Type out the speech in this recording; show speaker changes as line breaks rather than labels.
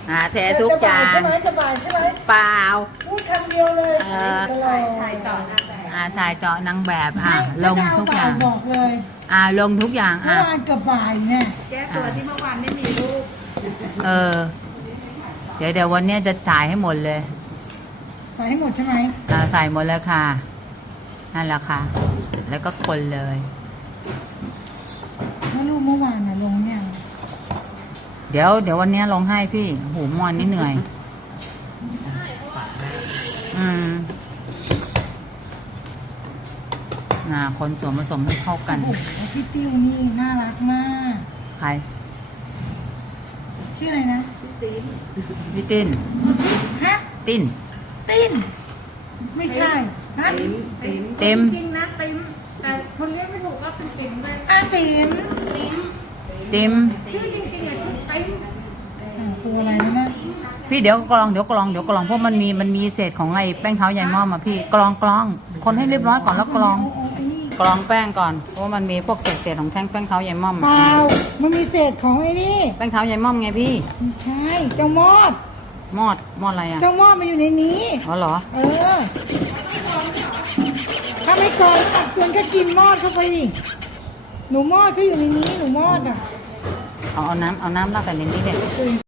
เททุกอย่าง
ใช่ไหมจะบ่ายใช่ไหม
เปล่า
พูดคำเดียวเลยถ่ายเจาะนางแบบ
ถ่ายเจาะนางแบบลงทุกอย่าง
บอกเลย
ลงทุกอย่าง
เมื่อวานกับบ่ายเนี่ย
แก้ตัวที่เมื่อวานไม่มีรูป
เดี๋ยววันนี้จะจ่ายให้หมดเลย
ใส่ให้หมดใช่ไหม
ใส่หมดแล้วค่ะนั่นแหละค่ะ แล้วก็คนเลย
แล้วรูปเมื่อวานน่ะลงเนี่ย
เดี๋ยววันนี้ลงให้พี่หูมอนนี่เหนื่อยคนส่วนผสมให้เข้ากัน
โอ้โหพี่ติ้วนี่น่ารักมาก
ใคร
ชื่ออะไรนะ
พี่ติ้น
ฮะ
ติ้น
ติ้นไม่ใช่ฮะ
เต็ม
จริงนะติ๊มแต่คนเรียกไม่ถูกก็เป็นติ๋มไป
อาติ๋ม
เต็ม
ชื่อจริงๆอ่ะชื่อติ๊ม
ตัวอะไรนะ
พี่เดี๋ยวกรองเพราะมันมีเศษของไอ้แป้งเท้ายายม่อมพี่กรองคนให้เรียบร้อยก่อนแล้วกรองแป้งก่อนเพราะว่ามันมีพวกเศษของแท่งแป้งเท้ายายม่อม
เปล่ามันมีเศษของไอ้นี่
แป้งเท้ายายม่อมไงพี่
ไม่ใช่เจ้ามอด
มอดอะไรอ่ะ
เจ้ามอดมันอยู่ในนี้
อ๋อเหรอ
ถ้าไม่กรองตัดเกลือนก็กินมอดเข้าไปดิหนูมอดก็อยู่ในนี้หนูมอดอ่ะ
เอาน้ำราดแต่ในนี้เด็ด